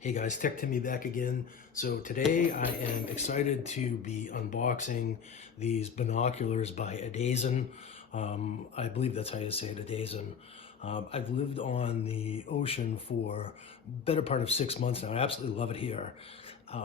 Hey guys, TecTimmy back again. So today I am excited to be unboxing these binoculars by Adasion. I believe that's how you say it, Adasion. I've lived on the ocean for better part of 6 months now. I absolutely love it here.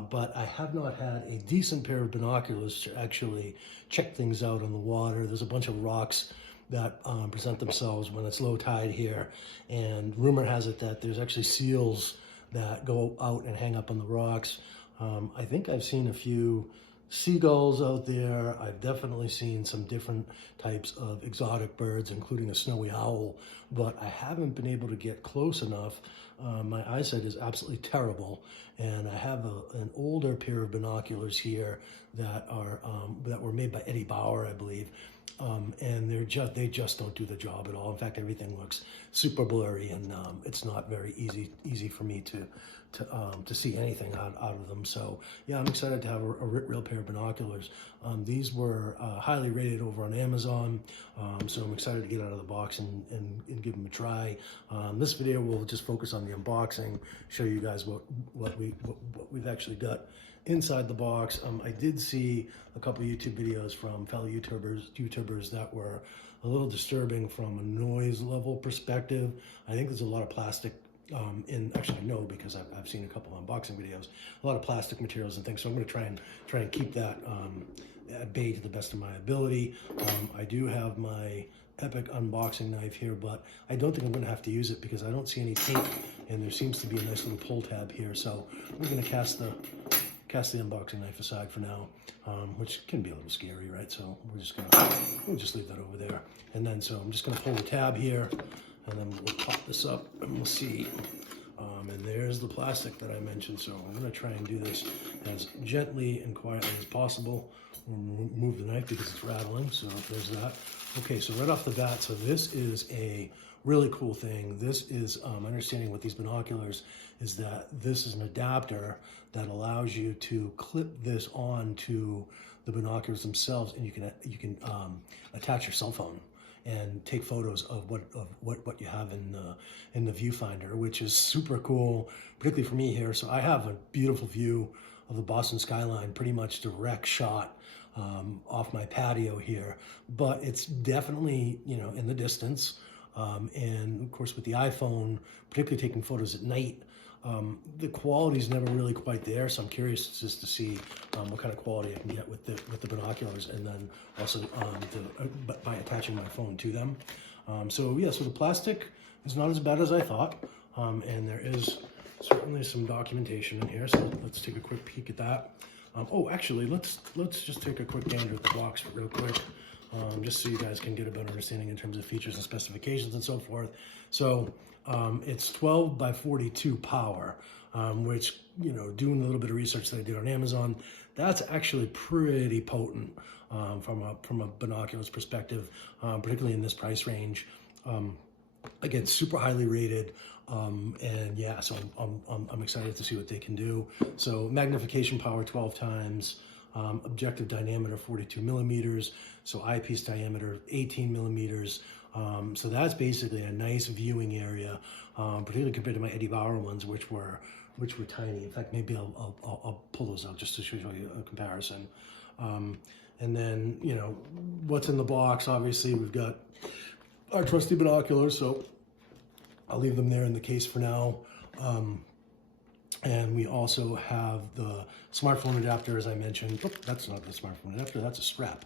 But I have not had a decent pair of binoculars to actually check things out on the water. There's a bunch of rocks that present themselves when it's low tide here. And rumor has it that there's actually seals that go out and hang up on the rocks. I think I've seen a few seagulls out there. I've definitely seen some different types of exotic birds, including a snowy owl, but I haven't been able to get close enough. My eyesight is absolutely terrible, and I have an older pair of binoculars here that are that were made by Eddie Bauer, I believe. And they just don't do the job at all. In fact, everything looks super blurry, and it's not very easy for me to see anything out of them. So yeah, I'm excited to have a real pair of binoculars. These were highly rated over on Amazon, so I'm excited to get out of the box and give them a try. This video will just focus on the unboxing, show you guys what we've actually got inside the box. I did see a couple of YouTube videos from fellow YouTubers that were a little disturbing from a noise level perspective. I think there's a lot of plastic actually I know because I've seen a couple of unboxing videos, a lot of plastic materials and things. So I'm going to try and keep that at bay to the best of my ability. I do have my Epic unboxing knife here, but I don't think I'm going to have to use it because I don't see any tape, and there seems to be a nice little pull tab here. So we're going to cast the unboxing knife aside for now, which can be a little scary, right? So we'll just leave that over there. And then, so I'm just gonna pull the tab here, and then we'll pop this up and we'll see. And there's the plastic that I mentioned. So I'm gonna try and do this as gently and quietly as possible. We'll move the knife because it's rattling, so there's that. Okay, so right off the bat, so this is a really cool thing. This is, understanding with these binoculars is that this is an adapter that allows you to clip this on to the binoculars themselves, and you can attach your cell phone and take photos of what you have in the viewfinder, which is super cool, particularly for me here. So I have a beautiful view of the Boston skyline, pretty much direct shot off my patio here, but it's definitely, you know, in the distance. And of course with the iPhone, particularly taking photos at night, the quality is never really quite there. So I'm curious just to see what kind of quality I can get with the binoculars, and then also by attaching my phone to them. So yeah, so the plastic is not as bad as I thought, and there is certainly some documentation in here. So let's take a quick peek at that. Oh, actually, let's just take a quick gander at the box real quick. Just so you guys can get a better understanding in terms of features and specifications and so forth. So it's 12 by 42 power, which, you know, doing a little bit of research that I did on Amazon, that's actually pretty potent from a binoculars perspective, particularly in this price range. Again, super highly rated. And yeah, so I'm excited to see what they can do. So magnification power 12 times. Objective diameter 42 millimeters, so eyepiece diameter 18 millimeters. So that's basically a nice viewing area, particularly compared to my Eddie Bauer ones, which were tiny. In fact, maybe I'll pull those out just to show you a comparison. And then, you know, what's in the box? Obviously, we've got our trusty binoculars, so I'll leave them there in the case for now. And we also have the smartphone adapter, as I mentioned. Oh, that's not the smartphone adapter, that's a strap.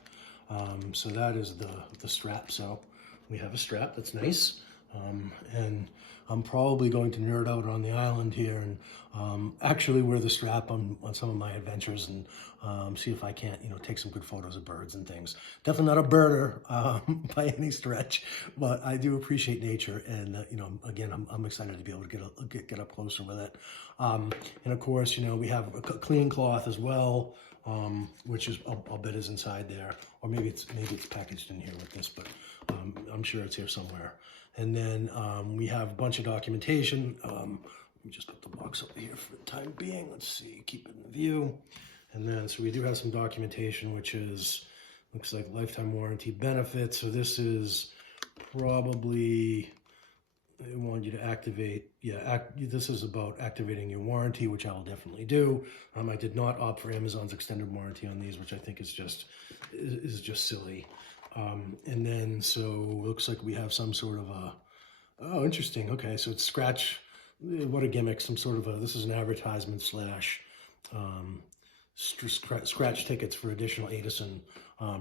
So that is the strap. So we have a strap, that's nice. And I'm probably going to nerd out on the island here and actually wear the strap on some of my adventures and see if I can't, you know, take some good photos of birds and things. Definitely not a birder by any stretch, but I do appreciate nature, and you know, again, I'm excited to be able to get up closer with it. And of course, you know, we have a clean cloth as well, which is I'll bet is inside there, or maybe it's packaged in here with this, but I'm sure it's here somewhere. And then we have a bunch of documentation. Let me just put the box up here for the time being. Let's see, keep it in view. And then, so we do have some documentation, which is, looks like lifetime warranty benefits. So this is probably, they wanted you to activate, this is about activating your warranty, which I will definitely do. I did not opt for Amazon's extended warranty on these, which I think is just silly. And then, so looks like we have some sort of a, oh, interesting. Okay, so it's scratch, what a gimmick, some sort of a, this is an advertisement slash scratch tickets for additional Adasion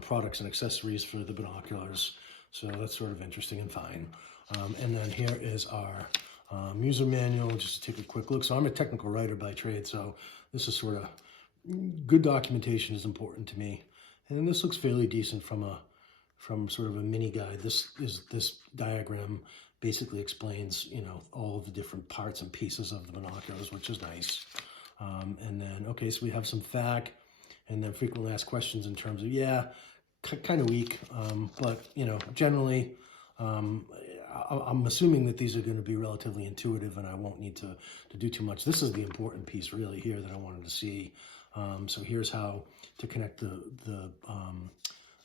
products and accessories for the binoculars. So that's sort of interesting and fine. And then here is our user manual, just to take a quick look. So I'm a technical writer by trade, so this is sort of, good documentation is important to me. And this looks fairly decent from sort of a mini guide. This diagram basically explains, you know, all of the different parts and pieces of the binoculars, which is nice. And then, okay, so we have some FAQ, and then frequently asked questions in terms of, yeah, kind of weak, but, you know, generally, I'm assuming that these are going to be relatively intuitive and I won't need to do too much. This is the important piece really here that I wanted to see. So here's how to connect the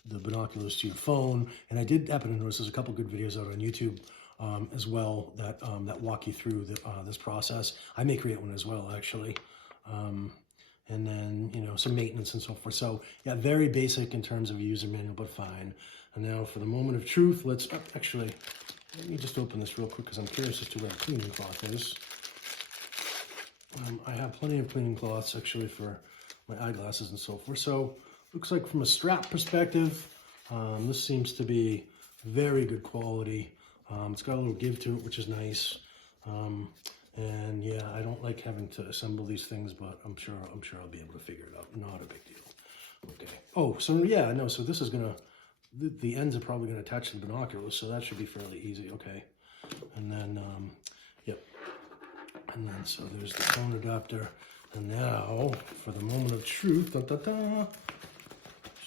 binoculars to your phone. And I did happen to notice there's a couple good videos out on YouTube as well that walk you through this process. I may create one as well, actually. And then, you know, some maintenance and so forth. So yeah, very basic in terms of a user manual, but fine. And now for the moment of truth, let's actually, let me just open this real quick because I'm curious as to where the cleaning cloth is. I have plenty of cleaning cloths actually for my eyeglasses and so forth. So looks like from a strap perspective, this seems to be very good quality. It's got a little give to it, which is nice. And yeah, I don't like having to assemble these things, but I'm sure I'll be able to figure it out. Not a big deal. Okay. Oh, so yeah, no, so this is gonna, the ends are probably gonna attach to the binoculars, so that should be fairly easy. Okay. And then, yep. And then, so there's the phone adapter. And now, for the moment of truth, just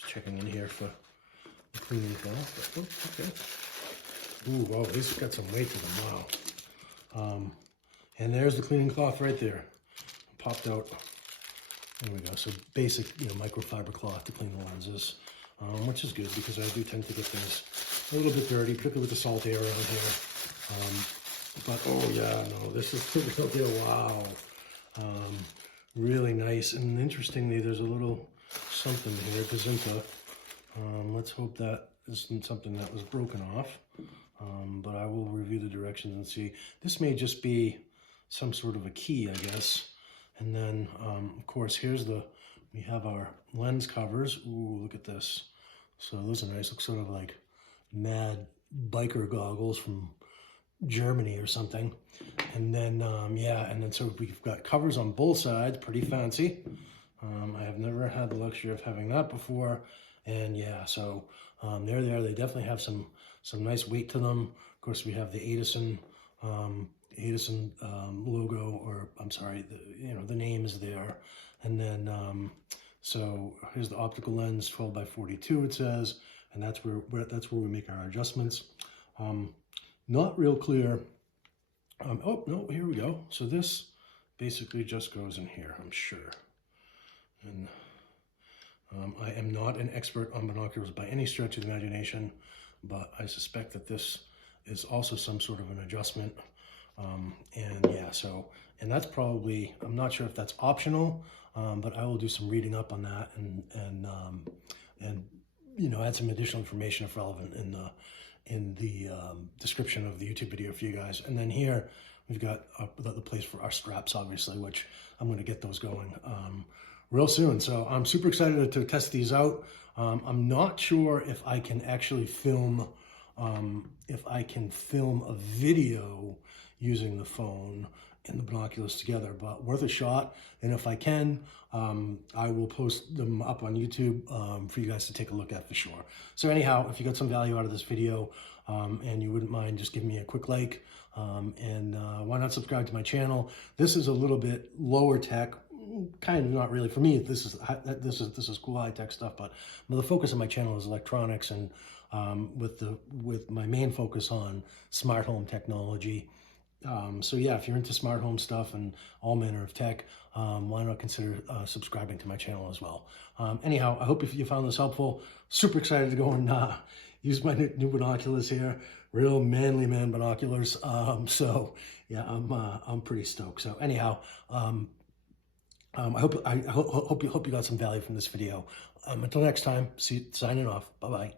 checking in here for the cleaning cloth. Oh, okay. Ooh, wow, these got some weight to them. Wow. And there's the cleaning cloth right there. Popped out. There we go. So basic, you know, microfiber cloth to clean the lenses, which is good because I do tend to get things a little bit dirty, particularly with the salt air around here. But oh yeah, no, this is the real deal. Wow. Really nice. And interestingly, there's a little something here, Gazinta. Let's hope that isn't something that was broken off. But I will review the directions and see. This may just be some sort of a key, I guess. And then, of course, we have our lens covers. Ooh, look at this. So those are nice. Look sort of like mad biker goggles from Germany or something. And then, yeah, and then so we've got covers on both sides, pretty fancy. I have never had the luxury of having that before. And yeah, so there they are. They definitely have some nice weight to them. Of course, we have the Adasion logo, or I'm sorry, the name is there. And then, so here's the optical lens, 12 by 42 it says, and that's where we make our adjustments. Not real clear. Oh no, here we go. So this basically just goes in here, I'm sure. And I am not an expert on binoculars by any stretch of the imagination, but I suspect that this is also some sort of an adjustment. And yeah, so, and that's probably, I'm not sure if that's optional, but I will do some reading up on that and you know, add some additional information if relevant in the description of the YouTube video for you guys. And then here we've got the place for our straps, obviously, which I'm going to get those going real soon. So I'm super excited to test these out. I'm not sure if I can actually film, a video using the phone and the binoculars together, but worth a shot. And if I can, I will post them up on YouTube for you guys to take a look at for sure. So anyhow, if you got some value out of this video and you wouldn't mind just giving me a quick like, and why not subscribe to my channel? This is a little bit lower tech, kind of, not really. For me, this is cool high tech stuff, but the focus of my channel is electronics, and with my main focus on smart home technology. So yeah, if you're into smart home stuff and all manner of tech, why not consider subscribing to my channel as well. Anyhow, I hope if you found this helpful. Super excited to go use my new binoculars here. Real manly man binoculars. So yeah, I'm pretty stoked. So anyhow, I hope you got some value from this video. Until next time, signing off. Bye bye.